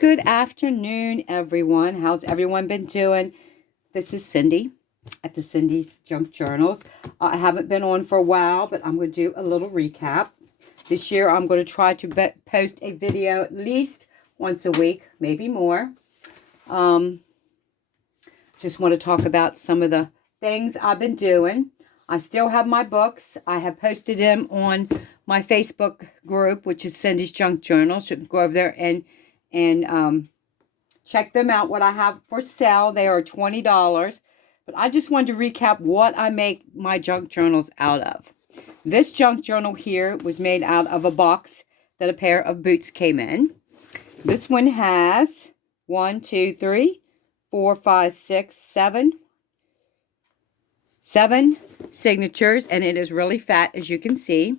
Good afternoon, everyone. How's everyone been doing? This is Cindy at the Cindy's Junk Journals. I haven't been on for a while, but I'm going to do a little recap. This year, I'm going to try to post a video at least once a week, maybe more. Just want to talk about some of the things I've been doing. I still have my books. I have posted them on my Facebook group, which is Cindy's Junk Journals. You can go over there and check them out, what I have for sale. They are $20. But I just wanted to recap what I make my junk journals out of. This junk journal here was made out of a box that a pair of boots came in. This one has 1, 2, 3, 4, 5, 6, 7 signatures, and it is really fat, as you can see,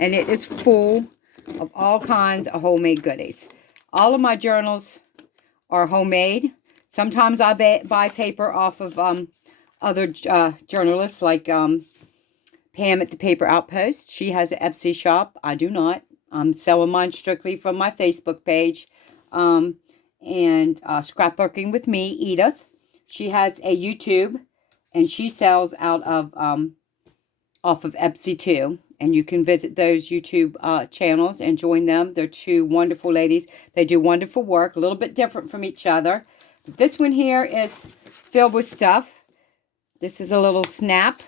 and it is full of all kinds of homemade goodies. All of my journals are homemade. Sometimes I buy paper off of other journalists, like Pam at the Paper Outpost. She has an Etsy shop. I do not. I'm selling mine strictly from my Facebook page. And Scrapbooking with Me, Edith. She has a YouTube, and she sells out of off of Etsy too. And you can visit those YouTube channels and join them. They're two wonderful ladies. They do wonderful work, a little bit different from each other. But this one here is filled with stuff. This is a little snap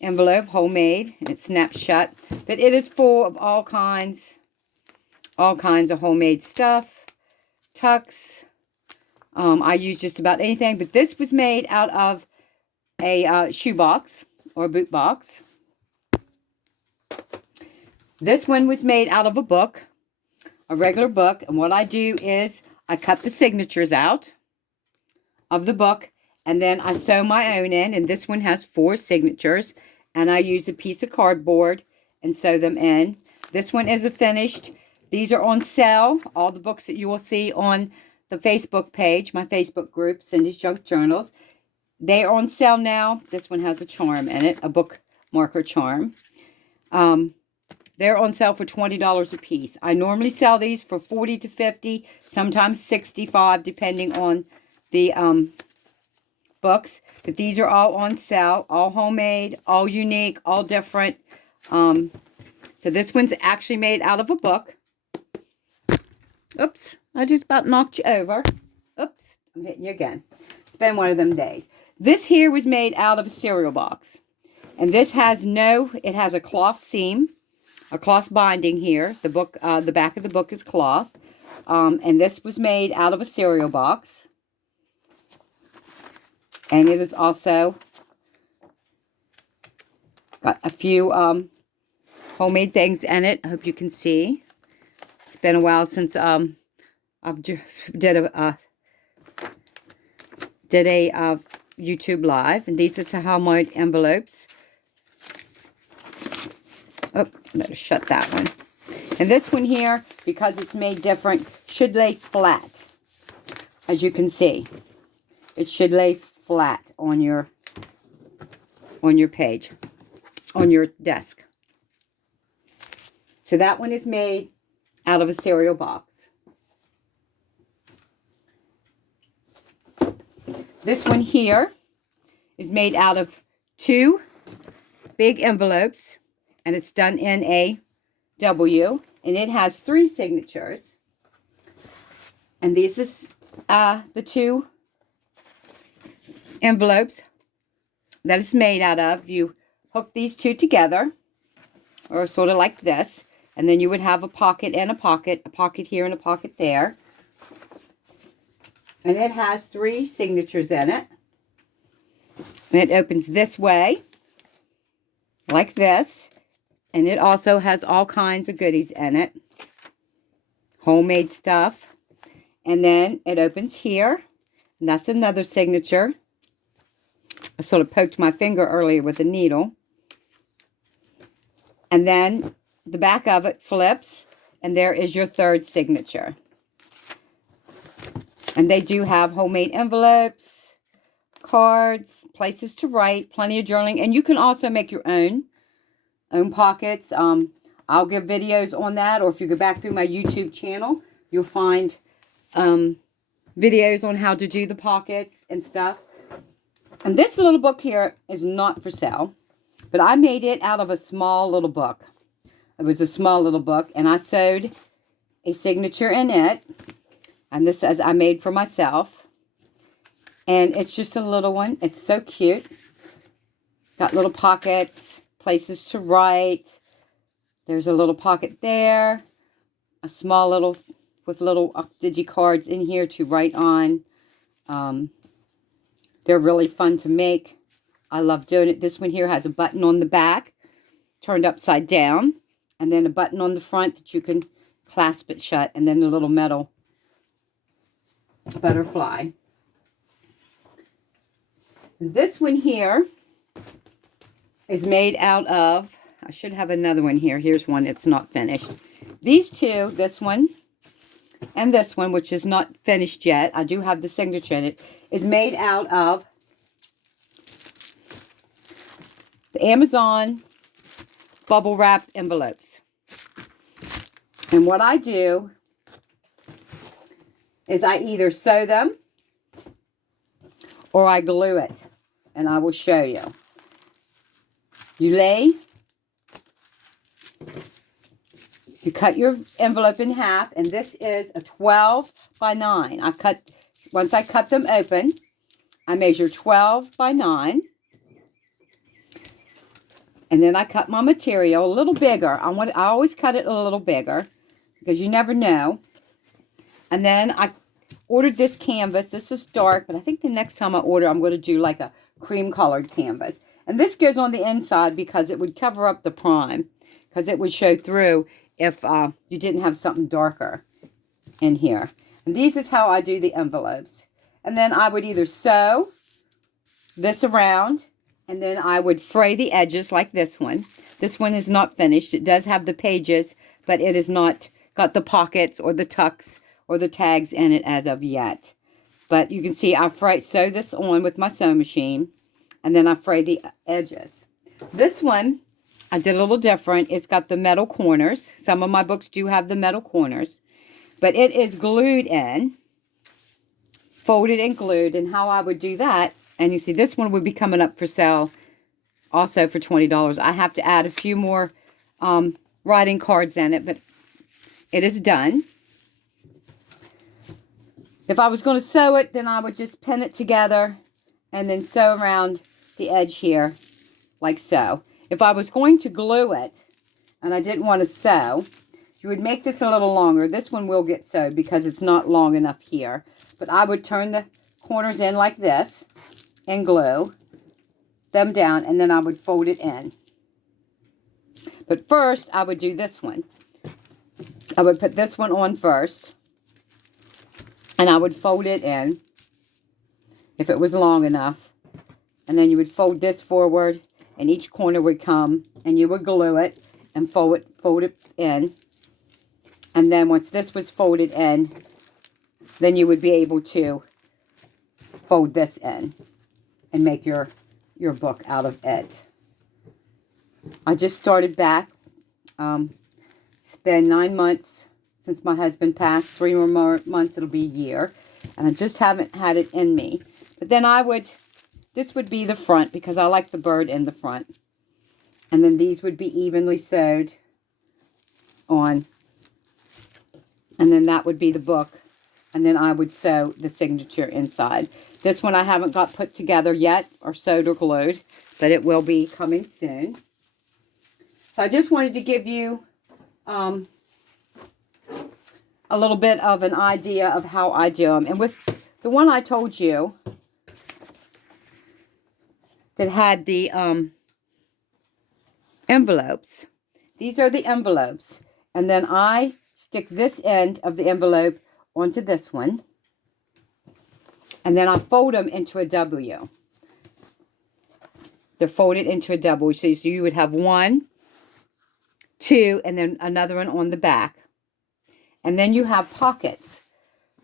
envelope, homemade, and it snaps shut. But it is full of all kinds of homemade stuff, tucks. I use just about anything, but this was made out of a shoe box or a boot box. This one was made out of a book, a regular book, and what I do is I cut the signatures out of the book, and then I sew my own in, and this one has 4 signatures, and I use a piece of cardboard and sew them in. This one is a finished. These are on sale. All the books that you will see on the Facebook page, my Facebook group, Cindy's Junk Journals, they are on sale now. This one has a charm in it, a book marker charm. They're on sale for $20 a piece. I normally sell these for $40 to $50, sometimes $65, depending on the books. But these are all on sale, all homemade, all unique, all different. So this one's actually made out of a book. Oops, I just about knocked you over. Oops, I'm hitting you again. It's been one of them days. This here was made out of a cereal box. And this has it has a cloth seam, a cloth binding here. The book, the back of the book is cloth. And this was made out of a cereal box. And it is also got a few homemade things in it. I hope you can see. It's been a while since I've did a YouTube live, and these are some homemade envelopes. Oh, I better shut that one. And this one here, because it's made different, should lay flat. As you can see, it should lay flat on your page, on your desk. So that one is made out of a cereal box. This one here is made out of 2 big envelopes, and it's done in a W, and it has 3 signatures. And this is the 2 envelopes that it's made out of. You hook these 2 together, or sort of like this, and then you would have a pocket and a pocket here and a pocket there. And it has 3 signatures in it. And it opens this way, like this. And it also has all kinds of goodies in it. Homemade stuff. And then it opens here. And that's another signature. I sort of poked my finger earlier with a needle. And then the back of it flips. And there is your 3rd signature. And they do have homemade envelopes, cards, places to write, plenty of journaling. And you can also make your own pockets. I'll give videos on that, or if you go back through my YouTube channel, you'll find videos on how to do the pockets and stuff. And this little book here is not for sale, but I made it out of a small little book. It was a small little book, and I sewed a signature in it. And this says I made for myself. And it's just a little one. It's so cute. Got little pockets, places to write. There's a little pocket there. A small little, with little digi-cards in here to write on. They're really fun to make. I love doing it. This one here has a button on the back, turned upside down. And then a button on the front that you can clasp it shut. And then the little metal butterfly. This one here is made out of, I should have another one here. Here's one. It's not finished. These two, this one and this one, which is not finished yet, I do have the signature in it, is made out of the Amazon bubble wrap envelopes. And what I do is I either sew them or I glue it. And I will show you. You cut your envelope in half, and this is a 12 by 9. Once I cut them open, I measure 12 by 9. And then I cut my material a little bigger. I always cut it a little bigger because you never know. And then I ordered this canvas. This is dark, but I think the next time I order, I'm going to do like a cream colored canvas. And this goes on the inside because it would cover up the prime, because it would show through if you didn't have something darker in here. And these is how I do the envelopes. And then I would either sew this around, and then I would fray the edges like this one. This one is not finished. It does have the pages, but it is not got the pockets or the tucks or the tags in it as of yet. But you can see I sew this on with my sewing machine, and then I fray the edges. This one I did a little different. It's got the metal corners. Some of my books do have the metal corners. But it is glued in. Folded and glued. And how I would do that. And you see this one would be coming up for sale. Also for $20. I have to add a few more writing cards in it. But it is done. If I was going to sew it, then I would just pin it together. And then sew around the edge here. Like so. If I was going to glue it, and I didn't want to sew, you would make this a little longer. This one will get sewed because it's not long enough here. But I would turn the corners in like this and glue them down, and then I would fold it in. But first, I would do this one. I would put this one on first, and I would fold it in if it was long enough. And then you would fold this forward, and each corner would come, and you would glue it and fold it in. And then once this was folded in, then you would be able to fold this in and make your book out of it. I just started back. It's been 9 months since my husband passed. 3 more months, it'll be a year. And I just haven't had it in me. But then this would be the front, because I like the bird in the front. And then these would be evenly sewed on. And then that would be the book. And then I would sew the signature inside. This one I haven't got put together yet, or sewed or glued, but it will be coming soon. So I just wanted to give you a little bit of an idea of how I do them. And with the one I told you, that had the envelopes. These are the envelopes. And then I stick this end of the envelope onto this one. And then I fold them into a W. They're folded into a W. So you would have 1, 2, and then another one on the back. And then you have pockets.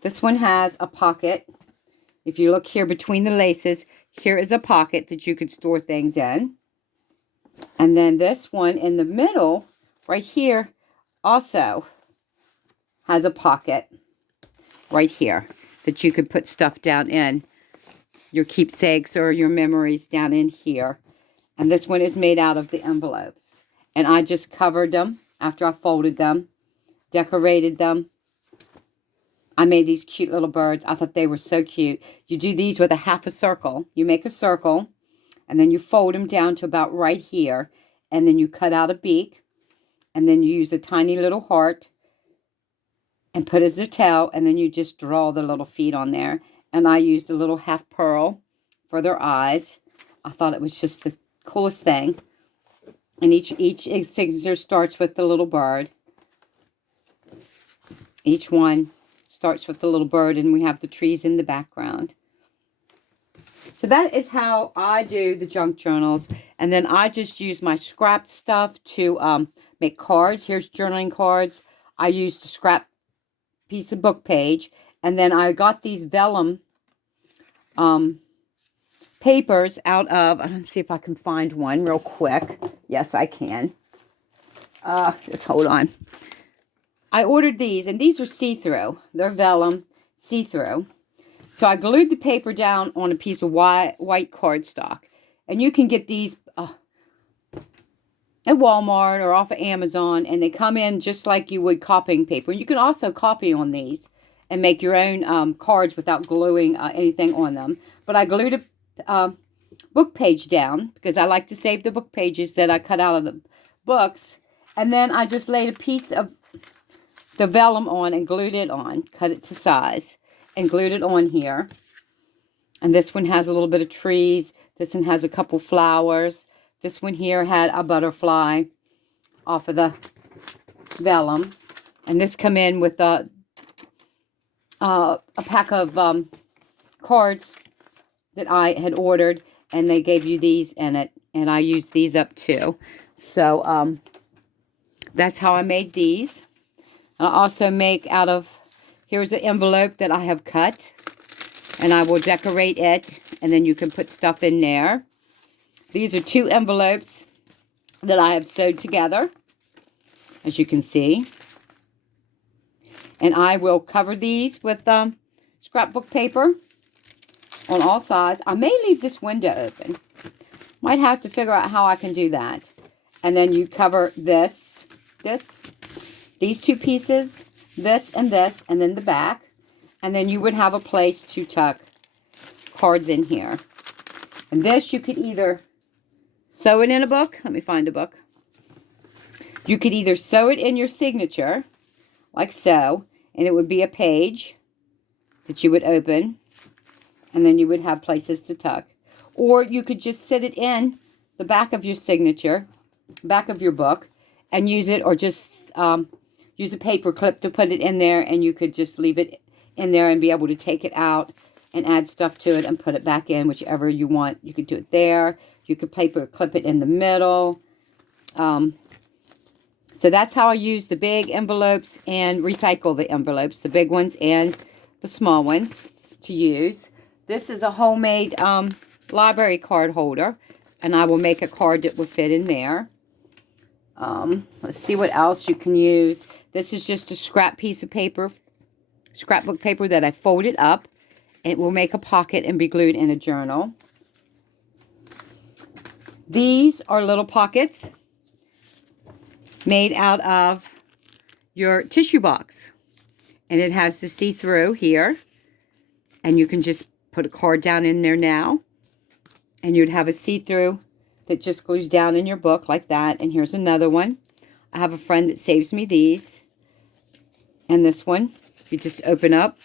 This one has a pocket. If you look here between the laces, here is a pocket that you could store things in. And then this one in the middle, right here, also has a pocket. right here that you could put stuff down in. Your keepsakes or your memories down in here. And this one is made out of the envelopes. And I just covered them after I folded them, decorated them. I made these cute little birds. I thought they were so cute. You do these with a half a circle. You make a circle, and then you fold them down to about right here. And then you cut out a beak. And then you use a tiny little heart and put as a tail. And then you just draw the little feet on there. And I used a little half pearl for their eyes. I thought it was just the coolest thing. And each signature starts with the little bird. Each one starts with the little bird, and we have the trees in the background. So that is how I do the junk journals. And then I just use my scrap stuff to make cards. Here's journaling cards. I used a scrap piece of book page. And then I got these vellum papers out of, I'm going to see if I can find one real quick. Yes, I can. Just hold on. I ordered these, and these are see-through. They're vellum, see-through. So I glued the paper down on a piece of white cardstock. And you can get these at Walmart or off of Amazon, and they come in just like you would copying paper. You can also copy on these and make your own cards without gluing anything on them. But I glued a book page down because I like to save the book pages that I cut out of the books. And then I just laid a piece of the vellum on and glued it on, cut it to size, and glued it on here. And this one has a little bit of trees. This one has a couple flowers. This one here had a butterfly off of the vellum. And this come in with a pack of cards that I had ordered, and they gave you these in it, and I used these up too. So that's how I made these. I also make out of, here's an envelope that I have cut, and I will decorate it, and then you can put stuff in there. These are 2 envelopes that I have sewed together, as you can see. And I will cover these with scrapbook paper on all sides. I may leave this window open. Might have to figure out how I can do that. And then you cover these 2 pieces, this, and then the back. And then you would have a place to tuck cards in here. And this you could either sew it in a book. Let me find a book. You could either sew it in your signature, like so, and it would be a page that you would open, and then you would have places to tuck. Or you could just sit it in the back of your signature, back of your book, and use it, or just use a paper clip to put it in there, and you could just leave it in there and be able to take it out and add stuff to it and put it back in, whichever you want. You could do it there. You could paper clip it in the middle. So that's how I use the big envelopes and recycle the envelopes, the big ones and the small ones to use. This is a homemade library card holder, and I will make a card that will fit in there. Let's see what else you can use. This is just a scrap piece of paper, scrapbook paper that I folded up. It will make a pocket and be glued in a journal. These are little pockets made out of your tissue box. And it has the see-through here. And you can just put a card down in there now. And you'd have a see-through that just glues down in your book like that. And here's another one. I have a friend that saves me these. And this one, you just open up,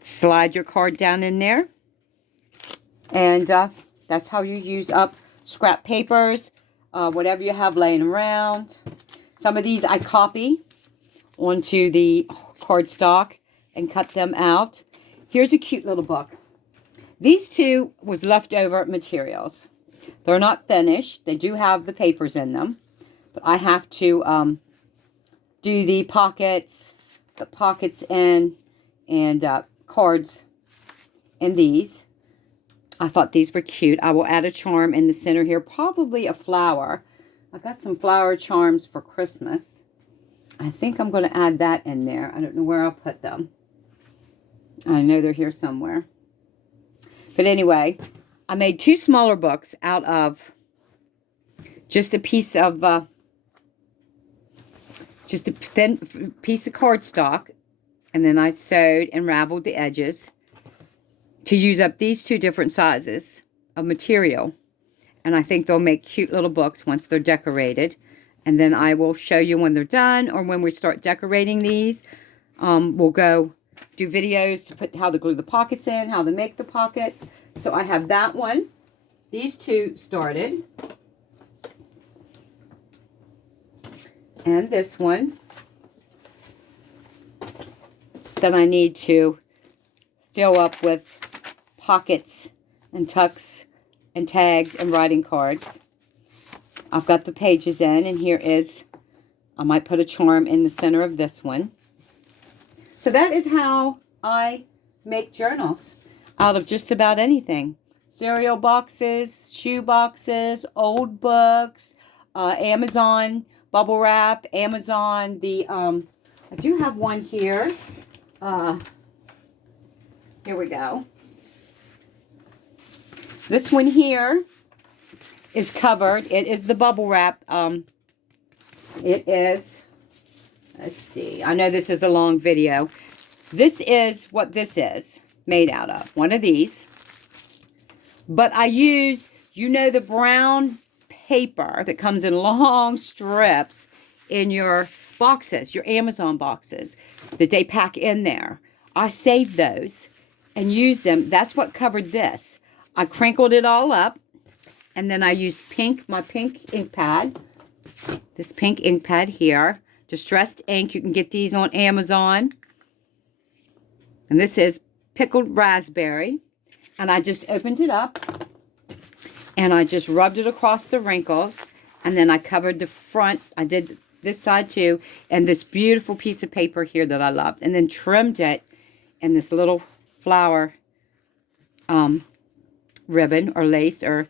slide your card down in there. And that's how you use up scrap papers, whatever you have laying around. Some of these I copy onto the cardstock and cut them out. Here's a cute little book. These 2 was leftover materials. They're not finished. They do have the papers in them. But I have to do the pockets in, and cards in these. I thought these were cute. I will add a charm in the center here. Probably a flower. I got some flower charms for Christmas. I think I'm going to add that in there. I don't know where I'll put them. I know they're here somewhere. But anyway, I made 2 smaller books out of just a piece of, just a thin piece of cardstock. And then I sewed and raveled the edges to use up these 2 different sizes of material. And I think they'll make cute little books once they're decorated. And then I will show you when they're done, or when we start decorating these. We'll go do videos to put how to glue the pockets in, how to make the pockets. So I have that one. These 2 started. And this one. Then I need to fill up with pockets and tucks and tags and writing cards. I've got the pages in, and here is, I might put a charm in the center of this one. So that is how I make journals out of just about anything. Cereal boxes, shoe boxes, old books, Amazon bubble wrap, Amazon, I do have one here. Here we go. This one here is covered. It is the bubble wrap. It is, let's see. I know this is a long video. This is what this is made out of. One of these. But I use, you know, the brown paper that comes in long strips in your boxes, your Amazon boxes that they pack in there. I saved those and used them. That's what covered this. I crinkled it all up, and then I used my pink ink pad. This pink ink pad here. Distressed ink. You can get these on Amazon. And this is pickled raspberry. And I just opened it up, and I just rubbed it across the wrinkles. And then I covered the front. I did this side too. And this beautiful piece of paper here that I loved. And then trimmed it in this little flower ribbon or lace or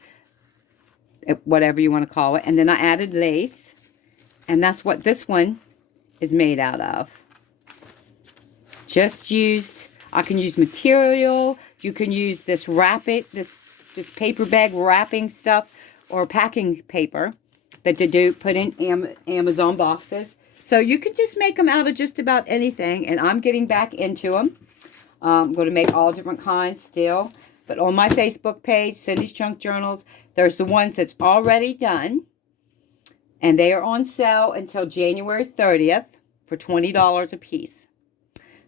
whatever you want to call it. And then I added lace. And that's what this one is made out of. Just used, I can use material. You can use this this just paper bag wrapping stuff or packing paper that they do put in Amazon boxes. So you can just make them out of just about anything. And I'm getting back into them. I'm going to make all different kinds still. But on my Facebook page, Cindy's Junk Journals, there's the ones that's already done. And they are on sale until January 30th for $20 a piece.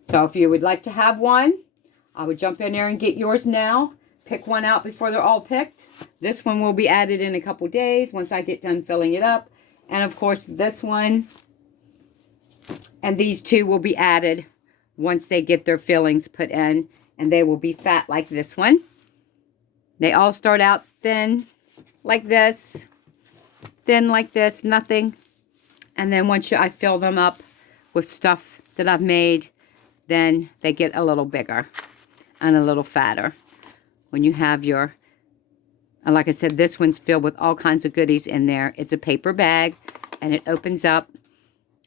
So if you would like to have one, I would jump in there and get yours now. Pick one out before they're all picked. This one will be added in a couple days once I get done filling it up. And of course this one and these 2 will be added once they get their fillings put in. And they will be fat like this one. They all start out thin like this. Thin like this, nothing. And then once I fill them up with stuff that I've made, then they get a little bigger and a little fatter. When you have your, and like I said, this one's filled with all kinds of goodies in there. It's a paper bag, and it opens up,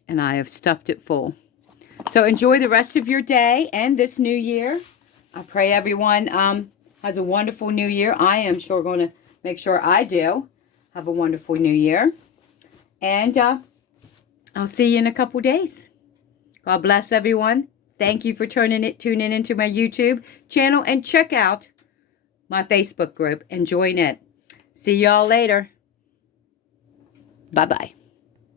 and I have stuffed it full. So enjoy the rest of your day and this new year. I pray everyone has a wonderful new year. I am sure going to make sure I do have a wonderful new year. And I'll see you in a couple days. God bless everyone. Thank you for tuning into my YouTube channel, and check out my Facebook group and join it. See y'all later. Bye-bye.